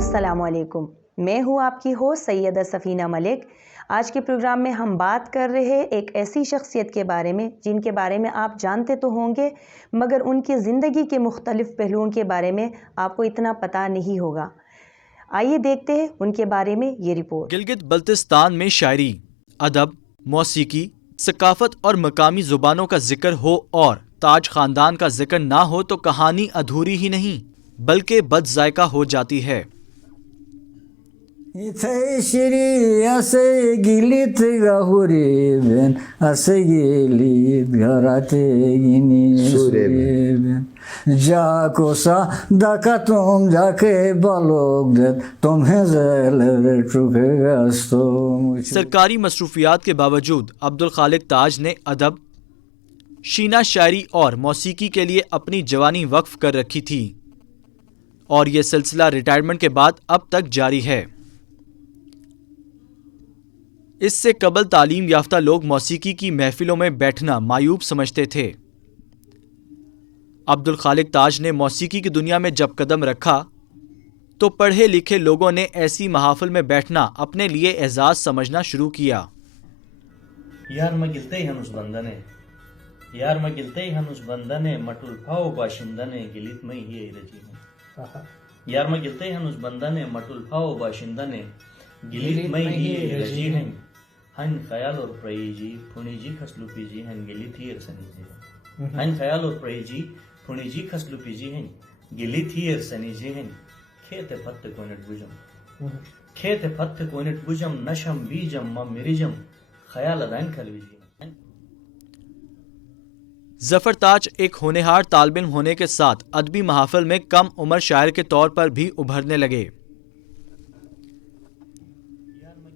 السلام علیکم، میں ہوں آپ کی ہوسٹ سیدہ سفینہ ملک۔ آج کے پروگرام میں ہم بات کر رہے ہیں ایک ایسی شخصیت کے بارے میں جن کے بارے میں آپ جانتے تو ہوں گے، مگر ان کی زندگی کے مختلف پہلوؤں کے بارے میں آپ کو اتنا پتہ نہیں ہوگا۔ آئیے دیکھتے ہیں ان کے بارے میں یہ رپورٹ۔ گلگت بلتستان میں شاعری، ادب، موسیقی، ثقافت اور مقامی زبانوں کا ذکر ہو اور تاج خاندان کا ذکر نہ ہو تو کہانی ادھوری ہی نہیں بلکہ بد ذائقہ ہو جاتی ہے۔ سرکاری مصروفیات کے باوجود عبدالخالق تاج نے ادب، شینہ شاعری اور موسیقی کے لیے اپنی جوانی وقف کر رکھی تھی، اور یہ سلسلہ ریٹائرمنٹ کے بعد اب تک جاری ہے۔ اس سے قبل تعلیم یافتہ لوگ موسیقی کی محفلوں میں بیٹھنا معیوب سمجھتے تھے۔ عبدالخالق تاج نے موسیقی کی دنیا میں جب قدم رکھا تو پڑھے لکھے لوگوں نے ایسی محافل میں بیٹھنا اپنے لیے اعزاز سمجھنا شروع کیا۔ یار مگلتے ہنوز بندنے، یار مگلتے ہنوز بندنے، مٹل پھاو باشندنے گلیت میں ہی رجی ہیں۔ یار مگلتے ہنوز بندنے، مٹل پھاو باشندنے گلیت میں ہی رجی ہیں۔ ہن خیال اور پرئی جی پھونی جی کھسلو پی جی ہن گلیت ہی رسنی جی ہیں۔ ہن خیال اور پرئی جی پھونی جی کھسلو پی جی ہیں گلیت ہی رسنی جی ہیں۔ کھیت پھت کوئنٹ بجم، کھیت پھت کوئنٹ بجم، نشم بیجم ممیرجم، خیال ادائن کھلوی جی۔ ظفر تاج ایک ہونہار طالب علم ہونے کے ساتھ ادبی محافل میں کم عمر شاعر کے طور پر بھی ابھرنے لگے۔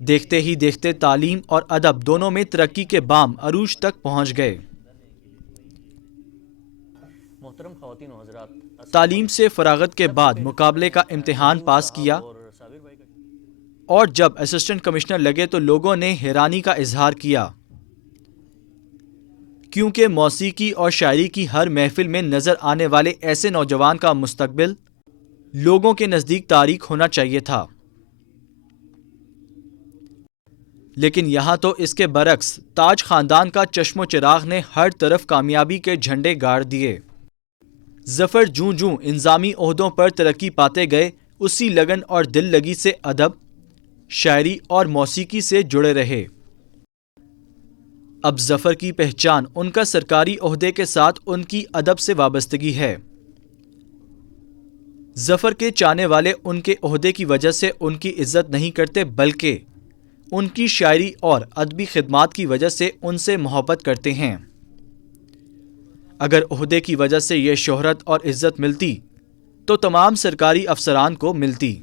دیکھتے ہی دیکھتے تعلیم اور ادب دونوں میں ترقی کے بام عروج تک پہنچ گئے۔ تعلیم سے فراغت کے بعد مقابلے کا امتحان پاس کیا، اور جب اسسٹنٹ کمشنر لگے تو لوگوں نے حیرانی کا اظہار کیا، کیونکہ موسیقی اور شاعری کی ہر محفل میں نظر آنے والے ایسے نوجوان کا مستقبل لوگوں کے نزدیک تاریک ہونا چاہیے تھا۔ لیکن یہاں تو اس کے برعکس تاج خاندان کا چشم و چراغ نے ہر طرف کامیابی کے جھنڈے گاڑ دیے۔ ظفر جوں جوں انضامی عہدوں پر ترقی پاتے گئے، اسی لگن اور دل لگی سے ادب، شاعری اور موسیقی سے جڑے رہے۔ اب ظفر کی پہچان ان کا سرکاری عہدے کے ساتھ ان کی ادب سے وابستگی ہے۔ ظفر کے چاہنے والے ان کے عہدے کی وجہ سے ان کی عزت نہیں کرتے، بلکہ ان کی شاعری اور ادبی خدمات کی وجہ سے ان سے محبت کرتے ہیں۔ اگر عہدے کی وجہ سے یہ شہرت اور عزت ملتی تو تمام سرکاری افسران کو ملتی۔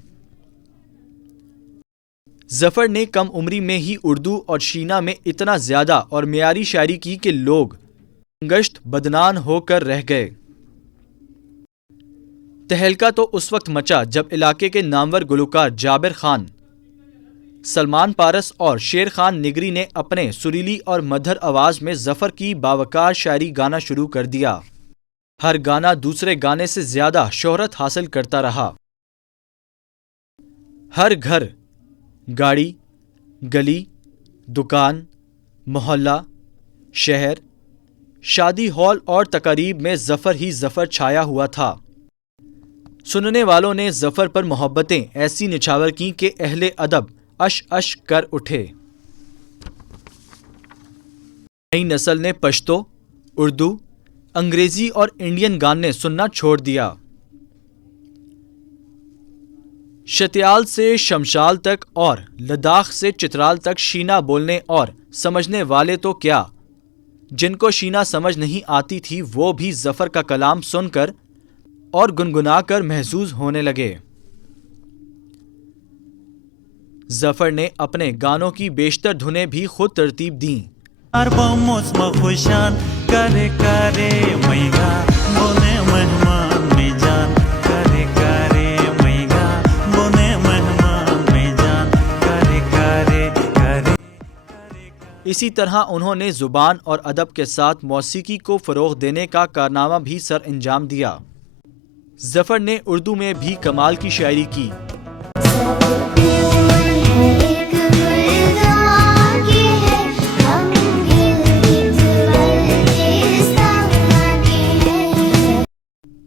ظفر نے کم عمری میں ہی اردو اور شینہ میں اتنا زیادہ اور معیاری شاعری کی کہ لوگ گشت بدنان ہو کر رہ گئے۔ تہلکہ تو اس وقت مچا جب علاقے کے نامور گلوکار جابر خان، سلمان پارس اور شیر خان نگری نے اپنے سریلی اور مدھر آواز میں ظفر کی باوقار شاعری گانا شروع کر دیا۔ ہر گانا دوسرے گانے سے زیادہ شہرت حاصل کرتا رہا۔ ہر گھر، گاڑی، گلی، دکان، محلہ، شہر، شادی ہال اور تقاریب میں ظفر ہی ظفر چھایا ہوا تھا۔ سننے والوں نے ظفر پر محبتیں ایسی نچھاور کیں کہ اہل ادب اش اش کر اٹھے۔ نئی نسل نے پشتو، اردو، انگریزی اور انڈین گانے سننا چھوڑ دیا۔ شتیال سے شمشال تک اور لداخ سے چترال تک شینہ بولنے اور سمجھنے والے تو کیا، جن کو شینہ سمجھ نہیں آتی تھی وہ بھی ظفر کا کلام سن کر اور گنگنا کر محظوظ ہونے لگے۔ ظفر نے اپنے گانوں کی بیشتر دھنیں بھی خود ترتیب دیں۔ اسی طرح انہوں نے زبان اور ادب کے ساتھ موسیقی کو فروغ دینے کا کارنامہ بھی سر انجام دیا۔ ظفر نے اردو میں بھی کمال کی شاعری کی۔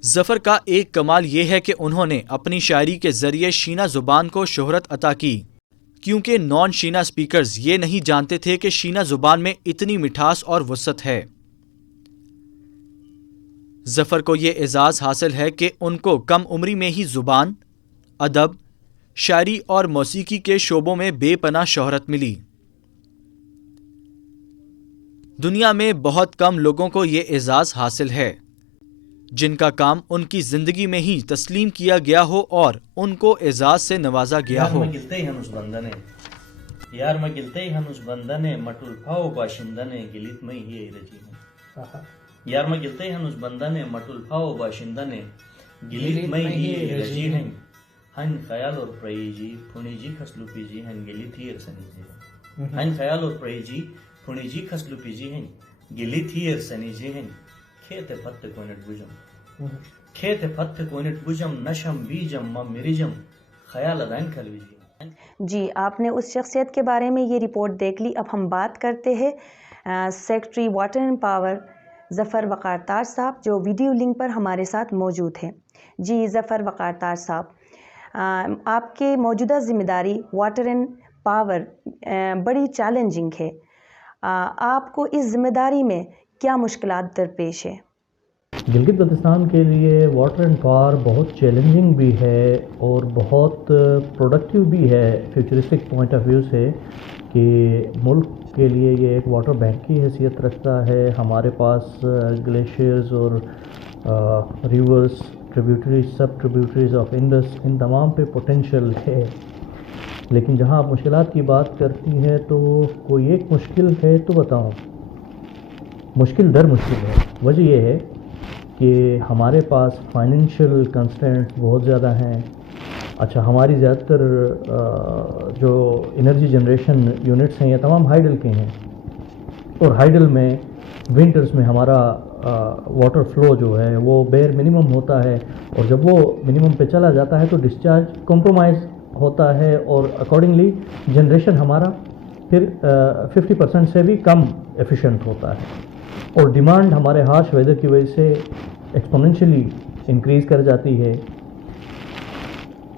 ظفر کا ایک کمال یہ ہے کہ انہوں نے اپنی شاعری کے ذریعے شینا زبان کو شہرت عطا کی، کیونکہ نان شینا سپیکرز یہ نہیں جانتے تھے کہ شینا زبان میں اتنی مٹھاس اور وسعت ہے۔ ظفر کو یہ اعزاز حاصل ہے کہ ان کو کم عمری میں ہی زبان، ادب، شاعری اور موسیقی کے شعبوں میں بے پناہ شہرت ملی۔ دنیا میں بہت کم لوگوں کو یہ اعزاز حاصل ہے جن کا کام ان کی زندگی میں ہی تسلیم کیا گیا ہو اور ان کو اعزاز سے نوازا گیا ہو۔ یار مگلتے ہنوز بندنے مٹول پھاو باشندنے گلیت میں ہی رجی ہیں۔ یار مگلتے ہنوز بندنے مٹول پھاو باشندنے گلیت میں ہی رجی ہیں۔ ہن خیال اور پرئی جی پھونی جی کھسلو پی جی ہن گلیت ہی ارسنی جی ہن خیال اور پرئی جی پھونی جی کھسلو پی جی ہن گلیت ہی ارسنی جی ہن۔ کھیت پت کوئنٹ بجم کھیت پت کوئنٹ بجم نشم بیجم مم مریجم خیال ادائن کھلوی جی۔ جی آپ نے اس شخصیت کے بارے میں یہ رپورٹ دیکھ لی۔ اب ہم بات کرتے ہیں سیکرٹری واٹر اینڈ پاور ظفر وقار تاج صاحب، جو ویڈیو لنک پر ہمارے ساتھ موجود ہیں۔ جی ظفر وقار تاج صاحب، آپ کے موجودہ ذمہ داری واٹر اینڈ پاور بڑی چیلنجنگ ہے، آپ کو اس ذمہ داری میں کیا مشکلات درپیش ہے؟ گلگت بلتستان کے لیے واٹر اینڈ پاور بہت چیلنجنگ بھی ہے اور بہت پروڈکٹیو بھی ہے فیوچرسٹک پوائنٹ آف ویو سے، کہ ملک کے لیے یہ ایک واٹر بینک کی حیثیت رکھتا ہے۔ ہمارے پاس گلیشیئرز اور ریورز، ٹریبیوٹریز، سب ٹریبیوٹریز آف انڈس، ان تمام پہ پوٹینشیل ہے، لیکن جہاں آپ مشکلات کی بات کرتی ہیں تو کوئی ایک مشکل ہے تو بتاؤں؟ مشکل در مشکل ہے۔ وجہ یہ ہے کہ ہمارے پاس فائنینشیل کنسٹرینٹس بہت زیادہ ہیں۔ اچھا، ہماری زیادہ تر جو انرجی جنریشن یونٹس ہیں یہ تمام ہائیڈل کے ہیں، اور ہائیڈل میں ونٹرز میں ہمارا واٹر فلو جو ہے وہ بیر منیمم ہوتا ہے، اور جب وہ منیمم پہ چلا جاتا ہے تو ڈسچارج کمپرومائز ہوتا ہے، اور اکارڈنگلی جنریشن ہمارا پھر 50% سے بھی کم ایفیشینٹ ہوتا ہے، اور ڈیمانڈ ہمارے ہارش ویدر کی وجہ سے ایکسپوننشلی انکریز کر جاتی ہے۔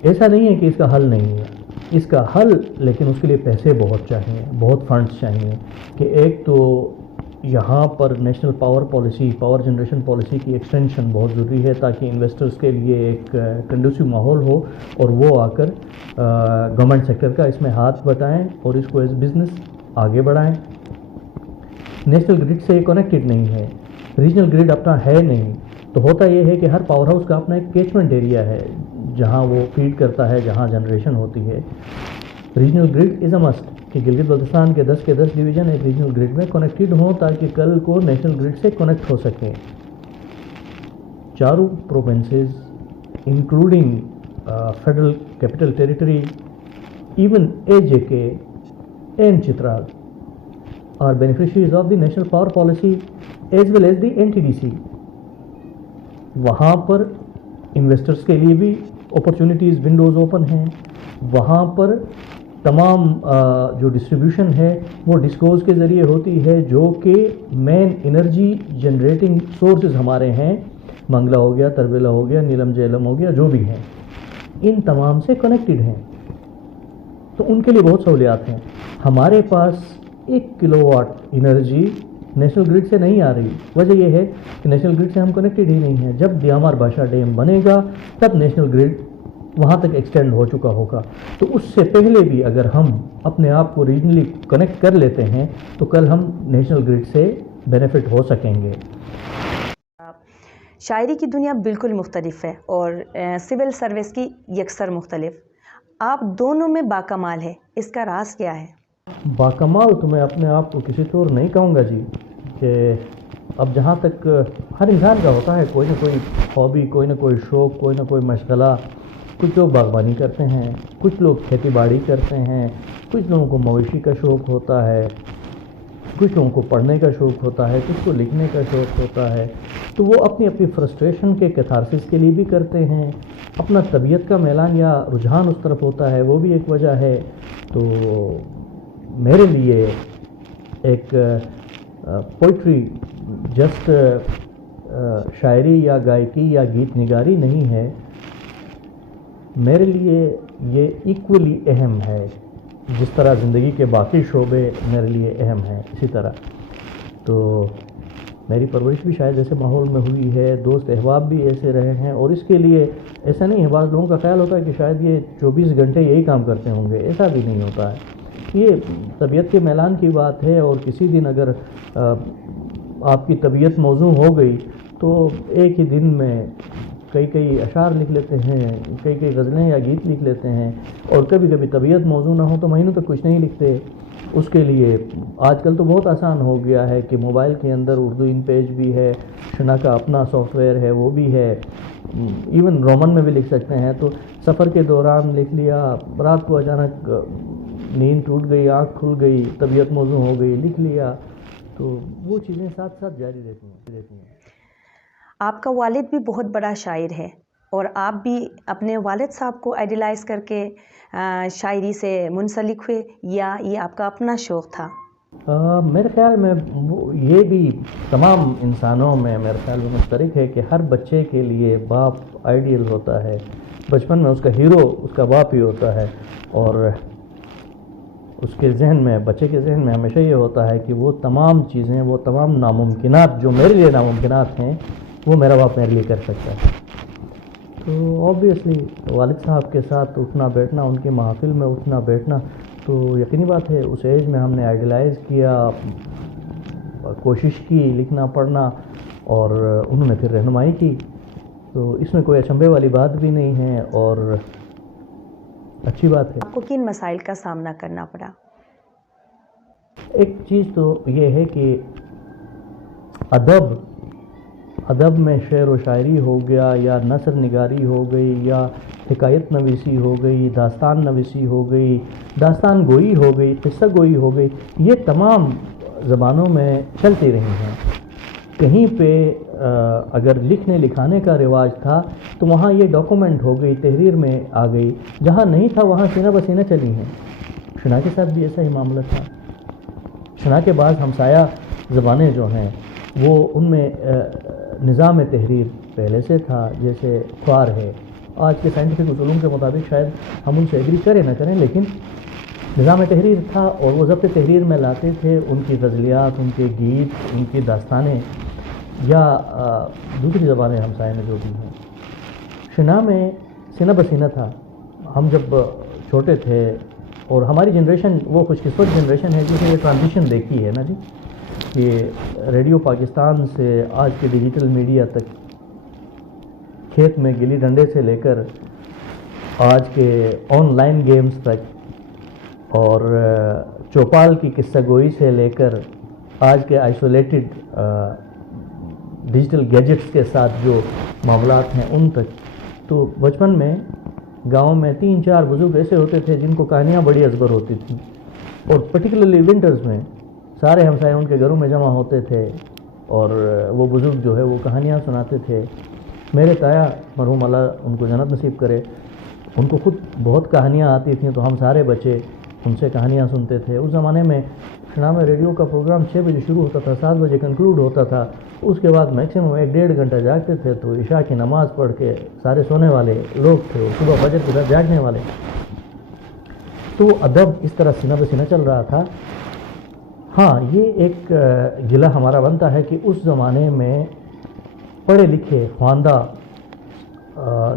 ایسا نہیں ہے کہ اس کا حل نہیں ہے، اس کا حل، لیکن اس کے لیے پیسے بہت چاہیے، بہت فنڈز چاہیے، کہ ایک تو یہاں پر national power policy, power generation policy کی ایکسٹینشن بہت ضروری ہے، تاکہ انویسٹرز کے لیے ایک کنڈوسیو ماحول ہو اور وہ آ کر گورنمنٹ سیکٹر کا اس میں ہاتھ بٹائیں اور اس کو ایز بزنس آگے بڑھائیں۔ نیشنل گرڈ سے کنیکٹڈ نہیں ہے، ریجنل گرڈ اپنا ہے نہیں، تو ہوتا یہ ہے کہ ہر پاور ہاؤس کا اپنا ایک کیچمنٹ ایریا ہے جہاں وہ فیڈ کرتا ہے، جہاں جنریشن ہوتی ہے۔ ریجنل گرڈ از اے مسٹ، کہ گلگت بلتستان کے 10 کے 10 ڈویژن ایک ریجنل گرڈ میں کنیکٹڈ ہوں، تاکہ کل کو نیشنل گرڈ سے کنیکٹ ہو سکیں۔ چاروں provinces including federal capital territory, even AJK and Chitral are beneficiaries of the national power policy as well as the NTDC۔ وہاں پر انویسٹرز کے لیے بھی اپرچونٹیز ونڈوز اوپن ہیں، وہاں پر تمام جو ڈسٹریبیوشن ہے وہ ڈسکوز کے ذریعے ہوتی ہے، جو کہ مین انرجی جنریٹنگ سورسز ہمارے ہیں، منگلا ہو گیا، تربیلا ہو گیا، نیلم جیلم ہو گیا، جو بھی ہیں، ان تمام سے کنیکٹڈ ہیں، تو ان کے لیے بہت سہولیات ہیں۔ ہمارے پاس 1 کلو واٹ انرجی نیشنل گرڈ سے نہیں آ رہی۔ وجہ یہ ہے کہ نیشنل گرڈ سے ہم کنیکٹڈ ہی نہیں ہیں۔ جب دیامار باشا ڈیم بنے گا تب نیشنل گرڈ وہاں تک ایکسٹینڈ ہو چکا ہوگا، تو اس سے پہلے بھی اگر ہم اپنے آپ کو ریجنلی کنیکٹ کر لیتے ہیں تو کل ہم نیشنل گرڈ سے بینیفٹ ہو سکیں گے۔ شاعری کی دنیا بالکل مختلف ہے اور سول سروس کی یکسر مختلف، آپ دونوں میں باکمال ہے، اس کا راز کیا ہے؟ باکمال تو میں اپنے آپ کو کسی طور نہیں کہوں گا جی، کہ اب جہاں تک ہر انسان کا ہوتا ہے کوئی نہ کوئی ہابی، کوئی نہ کوئی شوق، کوئی نہ کوئی مشغلہ۔ کچھ لوگ باغبانی کرتے ہیں، کچھ لوگ کھیتی باڑی کرتے ہیں، کچھ لوگوں کو مویشی کا شوق ہوتا ہے، کچھ لوگوں کو پڑھنے کا شوق ہوتا ہے، کچھ کو لکھنے کا شوق ہوتا ہے۔ تو وہ اپنی اپنی فرسٹریشن کے کیتھارسس کے لیے بھی کرتے ہیں، اپنا طبیعت کا میلان یا رجحان اس طرف ہوتا ہے، وہ بھی ایک وجہ ہے۔ تو میرے لیے ایک پوئٹری جسٹ شاعری یا گائکی یا گیت نگاری نہیں ہے، میرے لیے یہ ایکولی اہم ہے، جس طرح زندگی کے باقی شعبے میرے لیے اہم ہیں اسی طرح۔ تو میری پرورش بھی شاید ایسے ماحول میں ہوئی ہے، دوست احباب بھی ایسے رہے ہیں، اور اس کے لیے ایسا نہیں ہے، بعض لوگوں کا خیال ہوتا ہے کہ شاید یہ 24 گھنٹے یہی کام کرتے ہوں گے، ایسا بھی نہیں ہوتا ہے۔ یہ طبیعت کے میلان کی بات ہے، اور کسی دن اگر آپ کی طبیعت موزوں ہو گئی تو ایک ہی دن میں کئی اشعار لکھ لیتے ہیں، کئی غزلیں یا گیت لکھ لیتے ہیں، اور کبھی کبھی طبیعت موزوں نہ ہو تو مہینوں تک کچھ نہیں لکھتے۔ اس کے لیے آج کل تو بہت آسان ہو گیا ہے کہ موبائل کے اندر اردو ان پیج بھی ہے، شنا کا اپنا سافٹ ویئر ہے وہ بھی ہے، ایون رومن میں بھی لکھ سکتے ہیں۔ تو سفر کے دوران لکھ لیا، رات کو اچانک نیند ٹوٹ گئی، آنکھ کھل گئی، طبیعت موزوں ہو گئی، لکھ لیا، تو وہ چیزیں ساتھ ساتھ جاری رہتی ہیں۔ آپ کا والد بھی بہت بڑا شاعر ہے، اور آپ بھی اپنے والد صاحب کو آئیڈیلائز کر کے شاعری سے منسلک ہوئے، یا یہ آپ کا اپنا شوق تھا؟ میرے خیال میں یہ بھی تمام انسانوں میں میرے خیال میں مشترک ہے کہ ہر بچے کے لیے باپ آئیڈیل ہوتا ہے، بچپن میں اس کا ہیرو اس کا باپ ہی ہوتا ہے، اور اس کے ذہن میں، بچے کے ذہن میں ہمیشہ یہ ہوتا ہے کہ وہ تمام چیزیں، وہ تمام ناممکنات جو میرے لیے ناممکنات ہیں وہ میرا باپ میرے لیے کر سکتا ہے۔ تو آبویسلی والد صاحب کے ساتھ اٹھنا بیٹھنا، ان کی محافل میں اٹھنا بیٹھنا، تو یقینی بات ہے اس ایج میں ہم نے آئیڈیلائز کیا، کوشش کی لکھنا پڑھنا، اور انہوں نے پھر رہنمائی کی، تو اس میں کوئی اچنبھے والی بات بھی نہیں ہے اور اچھی بات ہے۔ آپ کو کن مسائل کا سامنا کرنا پڑا؟ ایک چیز تو یہ ہے کہ ادب میں شعر و شاعری ہو گیا، یا نثر نگاری ہو گئی، یا حکایت نویسی ہو گئی، داستان نویسی ہو گئی، داستان گوئی ہو گئی، قصہ گوئی ہو گئی، یہ تمام زبانوں میں چلتی رہی ہیں۔ کہیں پہ اگر لکھنے لکھانے کا رواج تھا تو وہاں یہ ڈاکومنٹ ہو گئی، تحریر میں آ گئی، جہاں نہیں تھا وہاں سینہ بسینہ چلی ہیں۔ شنا کے ساتھ بھی ایسا ہی معاملہ تھا۔ شنا کے بعض ہمسایہ زبانیں جو ہیں وہ ان میں نظام تحریر پہلے سے تھا، جیسے خوار ہے، آج کے سائنٹیفک اصولوں کے مطابق شاید ہم ان سے ایگری کریں نہ کریں، لیکن نظام تحریر تھا، اور وہ ضبط تحریر میں لاتے تھے ان کی غزلیات، ان کے گیت، ان کی داستانیں، یا دوسری زبانیں ہمسائے میں جو بھی ہیں۔ شنا میں سینہ بسینہ تھا۔ ہم جب چھوٹے تھے، اور ہماری جنریشن وہ خوش قسمت جنریشن ہے جس نے یہ ٹرانزیشن دیکھی ہے نا جی، کہ ریڈیو پاکستان سے آج کے ڈیجیٹل میڈیا تک، کھیت میں گلی ڈنڈے سے لے کر آج کے آن لائن گیمز تک، اور چوپال کی قصہ گوئی سے لے کر آج کے آئسولیٹڈ ڈیجیٹل گیجٹس کے ساتھ جو معاملات ہیں ان تک۔ تو بچپن میں گاؤں میں 3-4 بزرگ ایسے ہوتے تھے جن کو کہانیاں بڑی ازبر ہوتی تھیں، اور پرٹیکولرلی ونٹرز میں سارے ہمسائے ان کے گھروں میں جمع ہوتے تھے، اور وہ بزرگ جو ہے وہ کہانیاں سناتے تھے۔ میرے تایا مرحوم اللہ ان کو جنت نصیب کرے، ان کو خود بہت کہانیاں آتی تھیں، تو ہم سارے بچے ان سے کہانیاں سنتے تھے۔ اس زمانے میں شنا میں ریڈیو کا پروگرام 6 بجے شروع ہوتا تھا، 7 بجے کنکلوڈ ہوتا تھا، اس کے بعد میکسیمم 1-1.5 گھنٹہ جاگتے تھے، تو عشاء کی نماز پڑھ کے سارے سونے والے لوگ تھے، صبح فجر کے بعد جاگنے والے۔ تو ادب اس طرح سینہ بسینہ چل رہا تھا۔ ہاں، یہ ایک گلہ ہمارا بنتا ہے کہ اس زمانے میں پڑھے لکھے خواندہ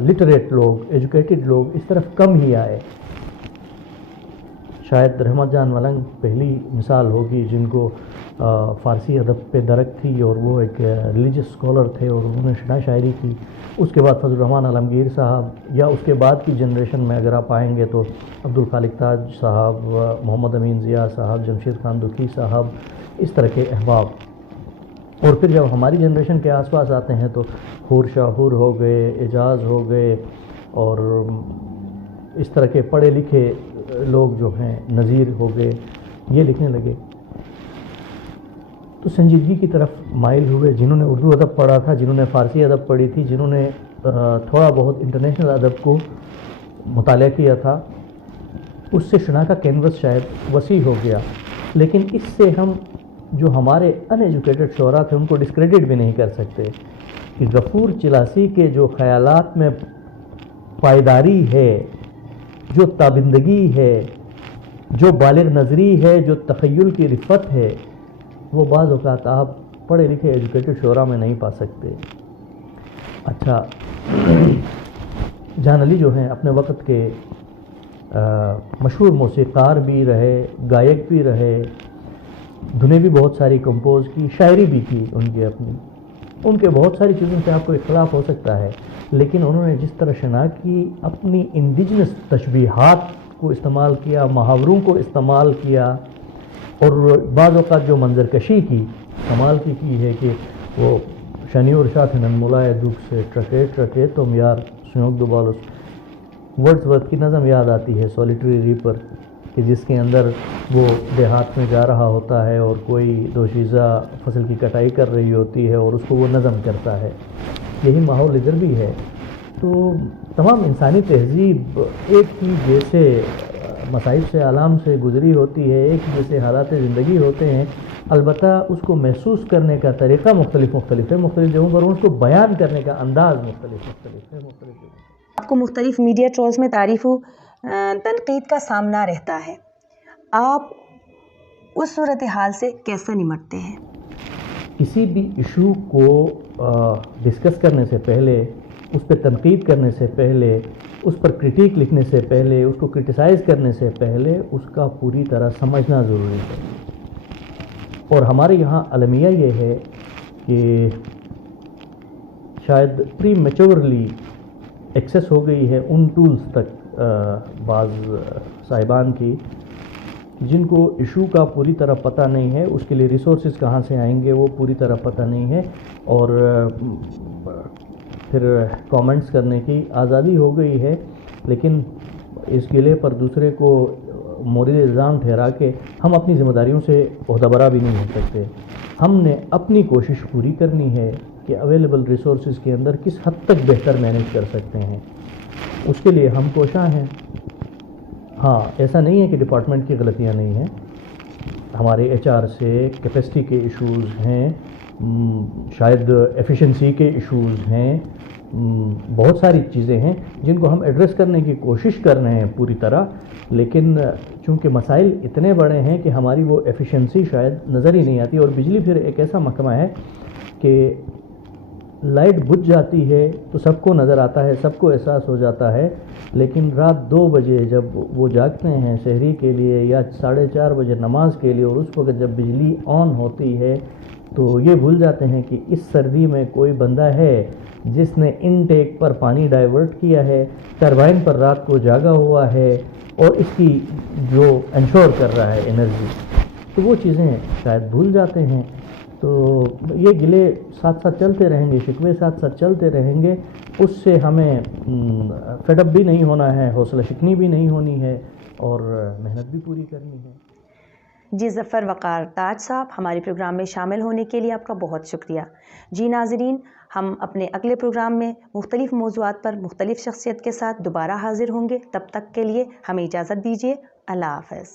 لٹریٹ لوگ، ایجوکیٹڈ لوگ اس طرف کم ہی آئے۔ شاید رحمت جان ملنگ پہلی مثال ہوگی جن کو فارسی ادب پہ درک تھی، اور وہ ایک ریلیجس اسکالر تھے، اور انہوں نے شنا شاعری کی۔ اس کے بعد فضل الرحمان عالمگیر صاحب، یا اس کے بعد کی جنریشن میں اگر آپ آئیں گے تو عبدالخالق تاج صاحب، محمد امین ضیاء صاحب، جمشید خان دکھی صاحب، اس طرح کے احباب۔ اور پھر جب ہماری جنریشن کے آس پاس آتے ہیں تو حور شاہور ہو گئے، اعجاز ہو گئے، اور اس طرح کے پڑھے لکھے لوگ جو ہیں، نذیر ہو گئے، یہ لکھنے لگے۔ تو سنجیدگی کی طرف مائل ہوئے. جنہوں نے اردو ادب پڑھا تھا, جنہوں نے فارسی ادب پڑھی تھی, جنہوں نے تھوڑا بہت انٹرنیشنل ادب کو مطالعہ کیا تھا, اس سے شناخت کا کینوس شاید وسیع ہو گیا. لیکن اس سے ہم جو ہمارے ان ایجوکیٹڈ شعراء تھے ان کو ڈسکریڈٹ بھی نہیں کر سکتے کہ غفور چلاسی کے جو خیالات میں پائیداری ہے, جو تابندگی ہے, جو بالغ نظری ہے, جو تخیل کی رفت ہے, وہ بعض اوقات آپ پڑھے لکھے ایجوکیٹڈ شعراء میں نہیں پا سکتے. اچھا, جان علی جو ہیں اپنے وقت کے مشہور موسیقار بھی رہے, گائک بھی رہے, دھنیں بھی بہت ساری کمپوز کی, شاعری بھی کی ان کی اپنی. ان کے بہت ساری چیزوں سے آپ کو اختلاف ہو سکتا ہے, لیکن انہوں نے جس طرح شناخت کی, اپنی انڈیجنس تشبیہات کو استعمال کیا, محاوروں کو استعمال کیا, اور بعض اوقات جو منظر کشی کی کمال کی ہے کہ وہ شنی اور شاہ نن ملائے دکھ سے ٹرکے ٹرکے تم یار سنوک دوبالوس. ورڈز ورتھ کی نظم یاد آتی ہے سولیٹری ریپر, کہ جس کے اندر وہ دیہات میں جا رہا ہوتا ہے اور کوئی دوشیزہ فصل کی کٹائی کر رہی ہوتی ہے اور اس کو وہ نظم کرتا ہے. یہی ماحول ادھر بھی ہے. تو تمام انسانی تہذیب ایک ہی جیسے مصائب سے آلام سے گزری ہوتی ہے, ایک جیسے حالات زندگی ہوتے ہیں, البتہ اس کو محسوس کرنے کا طریقہ مختلف ہے, مختلف جگہوں پر اس کو بیان کرنے کا انداز مختلف ہے. آپ کو مختلف میڈیا ٹرولز میں تعریف و تنقید کا سامنا رہتا ہے, آپ اس صورتحال سے کیسے نمٹتے ہیں؟ کسی بھی ایشو کو ڈسکس کرنے سے پہلے, اس پہ تنقید کرنے سے پہلے, اس پر کرٹیک لکھنے سے پہلے, اس کو کرٹیسائز کرنے سے پہلے اس کا پوری طرح سمجھنا ضروری ہے. اور ہمارے یہاں المیہ یہ ہے کہ شاید پری میچورلی ایکسیس ہو گئی ہے ان ٹولز تک بعض صاحبان کی جن کو ایشو کا پوری طرح پتہ نہیں ہے, اس کے لیے ریسورسز کہاں سے آئیں گے وہ پوری طرح پتہ نہیں ہے, اور پھر کامنٹس کرنے کی آزادی ہو گئی ہے. لیکن اس گلے پر دوسرے کو مورد الزام ٹھہرا کے ہم اپنی ذمہ داریوں سے عہدہ برا بھی نہیں ہو سکتے. ہم نے اپنی کوشش پوری کرنی ہے کہ اویلیبل ریسورسز کے اندر کس حد تک بہتر مینیج کر سکتے ہیں, اس کے لیے ہم کوشاں ہیں. ہاں, ایسا نہیں ہے کہ ڈپارٹمنٹ کی غلطیاں نہیں ہیں, ہمارے ایچ آر سے کیپیسٹی کے ایشوز ہیں, شاید ایفیشنسی کے ایشوز ہیں, بہت ساری چیزیں ہیں جن کو ہم ایڈریس کرنے کی کوشش کر رہے ہیں پوری طرح. لیکن چونکہ مسائل اتنے بڑے ہیں کہ ہماری وہ ایفیشنسی شاید نظر ہی نہیں آتی. اور بجلی پھر ایک ایسا محکمہ ہے کہ لائٹ بجھ جاتی ہے تو سب کو نظر آتا ہے, سب کو احساس ہو جاتا ہے, لیکن رات 2 بجے جب وہ جاگتے ہیں سحری کے لیے یا 4:30 بجے نماز کے لیے, اور اس وقت جب بجلی آن ہوتی ہے تو یہ بھول جاتے ہیں کہ اس سردی میں کوئی بندہ ہے جس نے انٹیک پر پانی ڈائیورٹ کیا ہے, ٹربائن پر رات کو جاگا ہوا ہے اور اس کی جو انشور کر رہا ہے انرجی. تو وہ چیزیں شاید بھول جاتے ہیں. تو یہ گلے ساتھ ساتھ چلتے رہیں گے, شکوے ساتھ ساتھ چلتے رہیں گے. اس سے ہمیں فیڈ اپ بھی نہیں ہونا ہے, حوصلہ شکنی بھی نہیں ہونی ہے, اور محنت بھی پوری کرنی ہے. جی ظفر وقار تاج صاحب, ہمارے پروگرام میں شامل ہونے کے لیے آپ کا بہت شکریہ. جی ناظرین, ہم اپنے اگلے پروگرام میں مختلف موضوعات پر مختلف شخصیت کے ساتھ دوبارہ حاضر ہوں گے. تب تک کے لیے ہمیں اجازت دیجیے. اللہ حافظ.